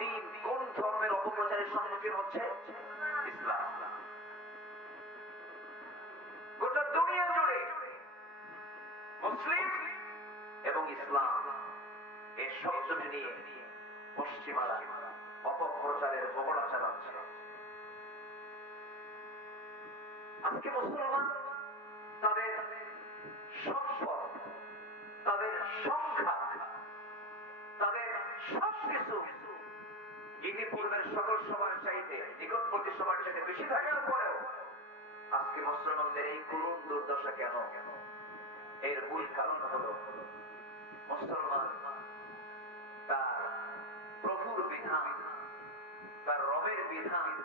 দিন কোন ধর্মের অপপ্রচারের সম্মুখীন হচ্ছে? ইসলাম। গোটা দুনিয়া জুড়ে মুসলিম এবং ইসলাম এই শব্দটি নিয়ে পশ্চিমারা অপপ্রচারের মহড়া চালাচ্ছে। আজকে মুসলমান তাদের সম্পদ তাদের সংখ্যা, তাদের সবকিছু ইতিপূর্বের সকল সবার চাইতে নিকটবর্তী সবার চাইতে বেশি থাকার পরেও আজকে মুসলমানদের এই করুণ দুর্দশা কেন? এর মূল কারণ হলো মুসলমান তার প্রভুর বিধান, তার রবের বিধান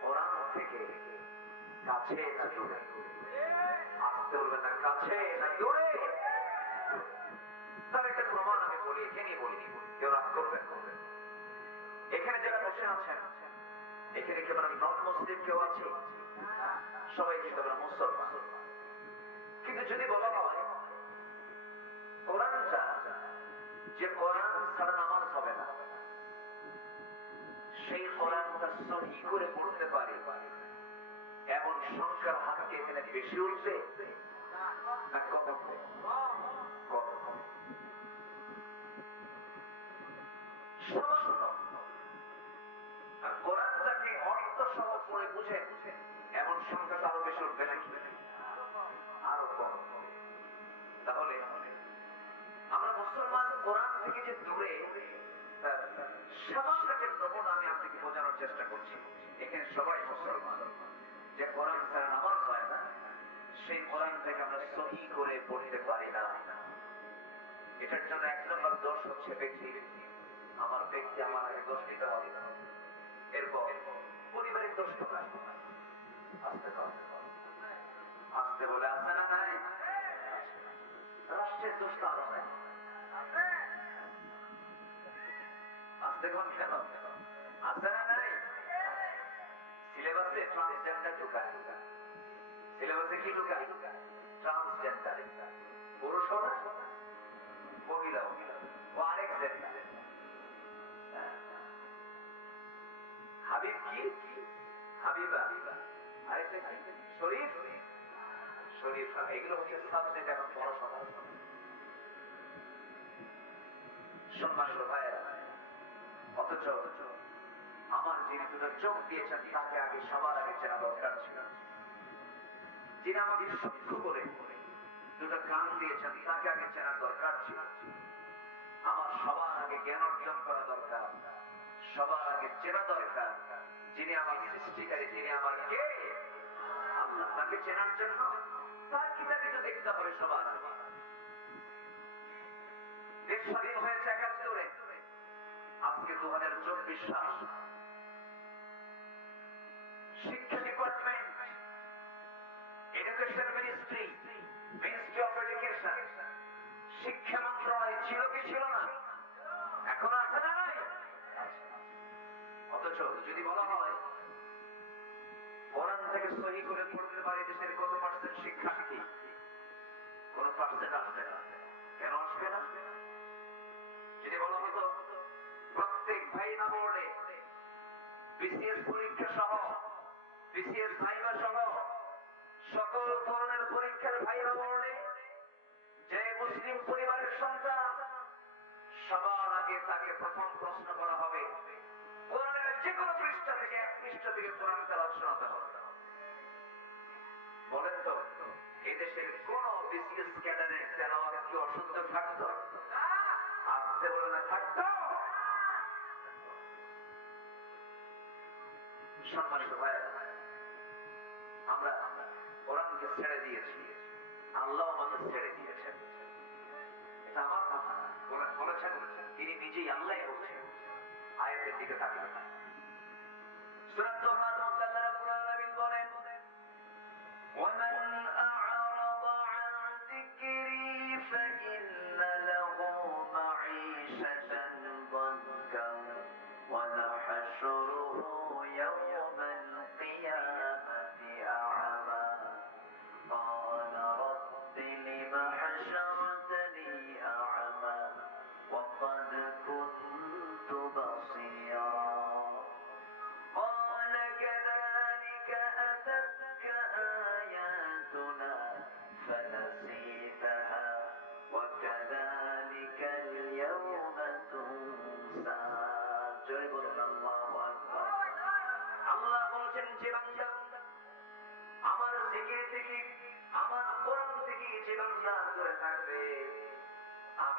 কোরআন থেকে কাছে না দূরে। আসতে বলবে না, কাছে না দূরে। তার একটা প্রমাণ আমি বলি এখানে বলি। কেউ রাগ এখানে এখানে কেউ নন মুসলিম কেউ আছে। সবাই কিন্তু আমরা মুসলমান। কিন্তু যদি বলা হয়, কোরআনটা যে কোরআন ছাড়া নামাজ হবে না, সেই কোরআনটা সহি করে পড়তে পারে, এমন সংখ্যার হাতকে এখানে বেশি উঠবে না উঠবে কম সামান্য কোরআনটাকে অর্থ সহ পড়ে বুঝে, এমন সংখ্যা আরও বেশি উঠবে নাকি আরও কম। তাহলে আমরা মুসলমান কোরআন থেকে যে দূরে তার নমুনা আমি আপনাকে বোঝানোর চেষ্টা করছি। এখানে সবাই মুসলমান। যে কোরআন ছাড়া নামাজ হয় না, সেই কোরআন থেকে আমরা সহি করে পড়তে পারি না। এটার জন্য এক নম্বর দোষ হচ্ছে ব্যক্তি। আমার ব্যক্তি আমার আগে দোষ নিতে হবে। না এরপর পরিবারের দোষ না আসতে আসতে বলে আসে না নাই? রাষ্ট্রের দোষ তো আরও কোন কেন? আসে না নাই? সিলেবাসে ট্রান্সজেন্ডার ঢুকায়। সিলেবাসে কি ঢুকায়? ট্রান্সজেন্ডার পুরুষ এগুলো হচ্ছে সাবজেক্ট এখন পড়াশোনা সম্মানিত আমার সবার আগে জ্ঞান অর্জন করা দরকার, সবার আগে চেনা দরকার যিনি আমার সৃষ্টিকারী, যিনি আমার কে? আল্লাহ তাকে চেনার জন্য তার কিতাবিটা দেখতে হবে সবার। দেশ স্বাধীন হয়েছে একাত্তরে। আজকে দু হাজার চব্বিশ সাল শিক্ষা department education ministry ministry of education শিক্ষা মন্ত্রণালয় ছিল কি ছিল না এখন আছে না নাই অথচ যদি বলা হয় কোরআন থেকে সহি করে পড়তে পারে দেশের কত পার্সেন্ট শিক্ষার্থী কোন পার্সেন্ট আসবে না। কেন আসবে না? যদি বলা হতো, প্রত্যেক ভাইবা বোর্ডে বিসিএস পরীক্ষা সহ বিসিএস ভাইবা সহ, সকল ধরনের পরীক্ষার ভাইবা বোর্ডে যে মুসলিম পরিবারের সন্তান, সবার আগে তাকে প্রথম প্রশ্ন করা হবে। কোরআনের যে কোনো পৃষ্ঠা থেকে এক পৃষ্ঠা থেকে কোরআন তেলাওয়াত শোনাতে হবে। বলেন তো এদেশের কোন বিসিএস ক্যাডারের তেলাওয়াত কি অশুদ্ধ থাকতো? আসতে বলে না, থাকতো। সম্মানিত ভাইয়েরা, আমরা কোরআনকে ছেড়ে দিয়েছি, আল্লাহ আমাদের ছেড়ে দিয়েছেন। এটা আমার কথা না। বলে- বলেছেন, তিনি নিজেই আল্লাহ বলছেন। আয়াতের দিকে তাকিয়ে সূরা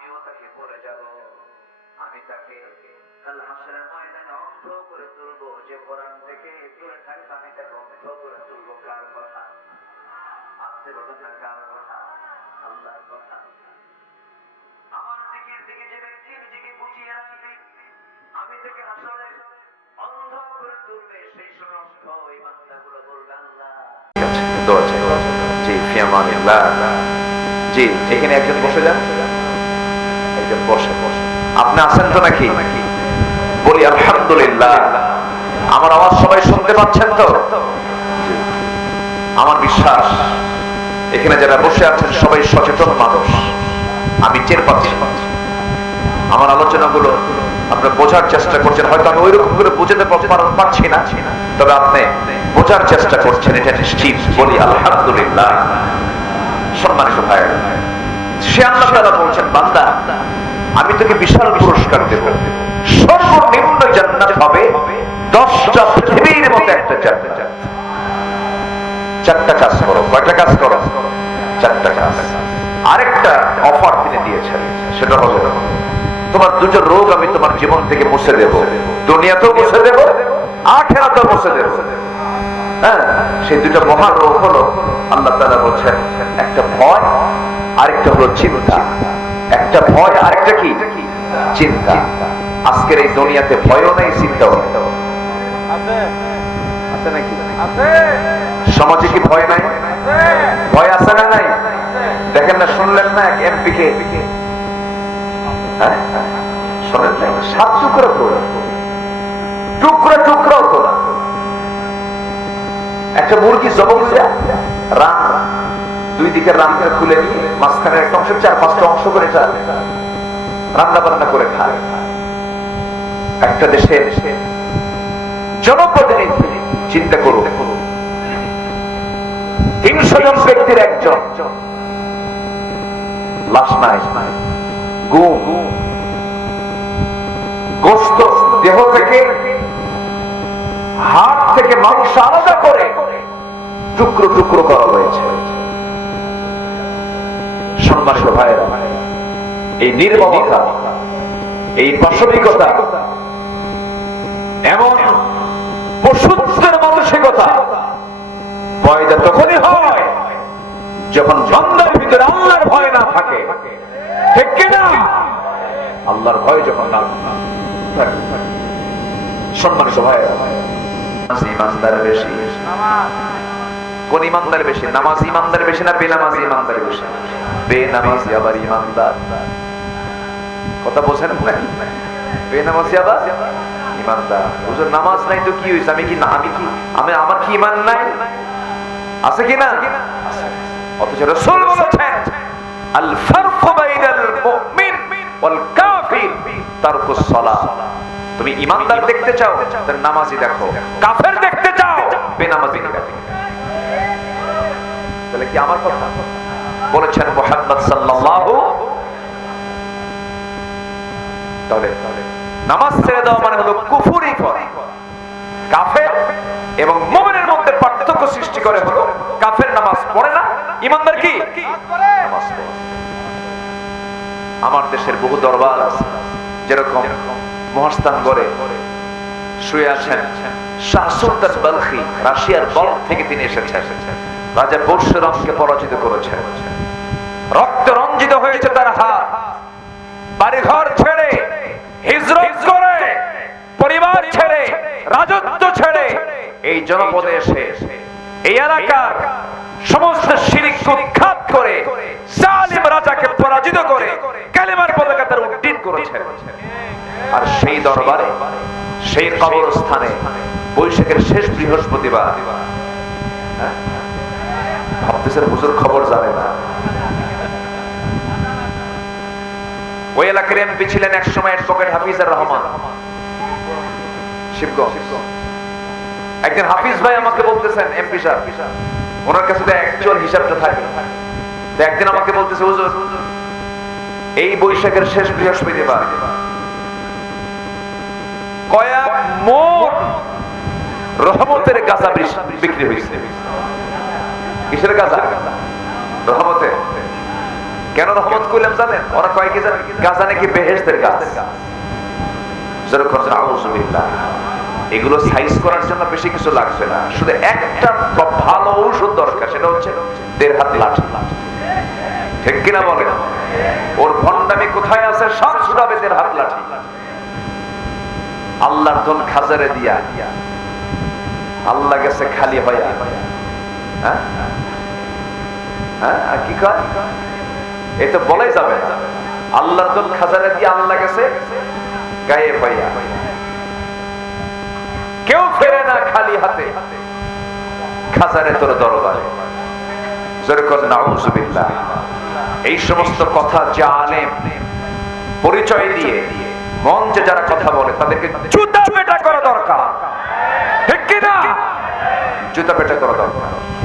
আমিও তাকে পড়ে যাব। আমি তাকে কাল হাসরের ময়দানে অন্ধ করে তুলবো, যে কোরআন থেকে দূরে থাকবে। আমি তাকে অন্ধ করে তুলবো কার কথা? আসতে বলুন না, কার কথা? আল্লাহর কথা। আমার জিকির থেকে যে ব্যক্তি নিজেকে বুঝিয়ে রাখবে, আমি তাকে হাসরে অন্ধ করে তুলবে। সেই অন্ধ ওই বান্দাগুলো বলবে, আল্লাহ। দোয়া চাই জি ফিয়ামানিল্লাহ জি, এখানে একজন বসে যান। একজন বসে। বসে আপনি আছেন তো নাকি? বলি, আলহামদুলিল্লাহ। আমার আওয়াজ সবাই শুনতে পাচ্ছেন তো? আমার বিশ্বাস, এখানে যারা বসে আছেন সবাই সচেতন মানুষ। আমি টের পাচ্ছি। আমার আলোচনাগুলো আপনারা বোঝার চেষ্টা করছেন। হয়তো আমি ওইরকম করে বুঝতে পার- পারছি না। তবে আপনি বোঝার চেষ্টা করছেন, এটা নিশ্চিত। বলি, আলহামদুলিল্লাহ। সম্মানিত ভাই সে আল্লাহ তাআলা বলছেন, বান্দা, আমি তোকে বিশাল পুরস্কার দেব। সর্বনিম্ন জান্নাত হবে দশটা পৃথিবীর মতো একটা জান্নাত। চারটা কাজ করো, কয়টা কাজ করো? চারটা কাজ। আরেকটা অফার তিনি দিয়েছেন, সেটা হলো, তোমার দুটো রোগ আমি তোমার জীবন থেকে মুছে দেব। দুনিয়াতেও মুছে দেব, আখেরাতেও মুছে দেব। হ্যাঁ সেই দুটো মহান রোগ হলো, আল্লাহ তাআলা বলছেন, একটা ভয় আরেকটা হলো চিন্তা। একটা ভয়, আরেকটা কি? চিন্তা। আজকের এই দুনিয়াতে ভয়ও নেই, চিন্তাও সমাজে কি ভয় নাই? ভয় আছে না নাই? দেখেন না, শুনলেন না এক এমপি কে হ্যাঁ? শোনেন নাই সাত টুকরো তোলা টুকরো টুকরো তোলা একটা মুরগি দেয়া রাম দুই দিকের রামকে খুলে নিয়ে মাঝখানে একটা অংশ চার পাঁচটা অংশ করে এটা রান্না বান্না করে খায়। একটা দেশের জনপ্রতিনিধি চিন্তা করুন। তিনশো জন ব্যক্তির একজন। লাশ নাই। গুম গোস্ত দেহ থেকে হাট থেকে মাংস আলাদা করে টুকরো টুকরো করা হয়েছে। সম্মানিত ভাইয়েরা, এই নির্মমতা, এই পাশবিকতা, এমন পশুত্বের মানসিকতা, ভয়টা তখনই হয় যখন বান্দার ভিতরে আল্লাহর ভয় না থাকে। ঠিক কিনা আল্লাহর ভয় যখন না থাকে সম্মানিত ভাই ইমানদার বেশি। কোন ইমানদার বেশি? নামাজ ইমানদার বেশি না বেনামাজ ইমানদার বেশি? বেনামাজি আবার ইমানদার। কথা বোঝেন বেনামাজি আবার ইমানদার। হুজুর, নামাজ নাই তো কি হইছে? আমি কি না আমি কি আমি আমার কি ইমান নাই? আছে কি না? অথচ রাসূল বলেছেন, আল ফারকু বাইনাল মুমিন ওয়াল কাফির তারকুস সালাহ। তুমি ইমানদার দেখতে চাও, তাহলে নামাজি দেখো। কাফের দেখতে কি আমার কথা? বলেছেন মুহাম্মদ তাহলে নামাজ ছেড়ে দেওয়া মানে হলো কুফুরি করা কাফের এবং মুমিনের মধ্যে পার্থক্য সৃষ্টি করে হলো কাফের নামাজ পড়ে না, ইমানদার কি। আমার দেশের বহু দরবার আছে, যেরকম মহাস্থান গড়ে শুয়ে আছেন শাহ সুলতান বালখি, রাশিয়ার বল থেকে তিনি এসেছেন। রাজা পরশুরামকে পরাজিত করেছেন রক্ত রঞ্জিত হয়েছে তার হাত বাড়িঘর ছেড়ে, হিজরত করে, পরিবার ছেড়ে, রাজত্ব ছেড়ে, এই জনপদে এসে এই এলাকার সমস্ত শিরিক উৎখাত করে জালিম রাজাকে পরাজিত করে, কালেমার পতাকা তার উড্ডীন করেছেন আর সেই দরবারে, সেই কবরস্থানে বৈশাখের শেষ বৃহস্পতিবার হ্যাঁ? ভাবতেছেন হুজুর খবর জানে না। ওই এলাকার এমপি ছিলেন এক সময় অ্যাডভোকেট হাফিজুর রহমান। একদিন হাফিজ ভাই আমাকে বলতেছেন, এমপি ওনার কাছে তো অ্যাকচুয়াল হিসাবটা থাকে। একদিন আমাকে বলতেছে, হুজুর, এই বৈশাখের শেষ বৃহস্পতিবার, কয়েক মোট রহমতের গাছা বিক্রি হয়েছে। কিসের গাছা রহমতের। কেন রহমত করলাম জানেন? ওরা কয় কি জানেন? গাছা নাকি বেহেশতের গাছ। এগুলো সাইজ করার জন্য বেশি কিছু না। শুধু একটা ভালো ঔষধ দরকার, সেটা হচ্ছে দেড় হাত লাঠি। ঠিক কিনা বলেন ওর ভণ্ডামি কোথায় আছে? সব ছুটাবে দেড় হাত লাঠি। আল্লাহর ধন খাজারে দিয়া। আল্লাহ গেছে খালি হয়ে। হ্যাঁ? হ্যাঁ? এই সমস্ত কথা আলেম, পরিচয় দিয়ে মঞ্চে যারা কথা বলে, তাদেরকে জুতা পেটা করা দরকার। ঠিক কিনা? জুতা পেটা করা দরকার।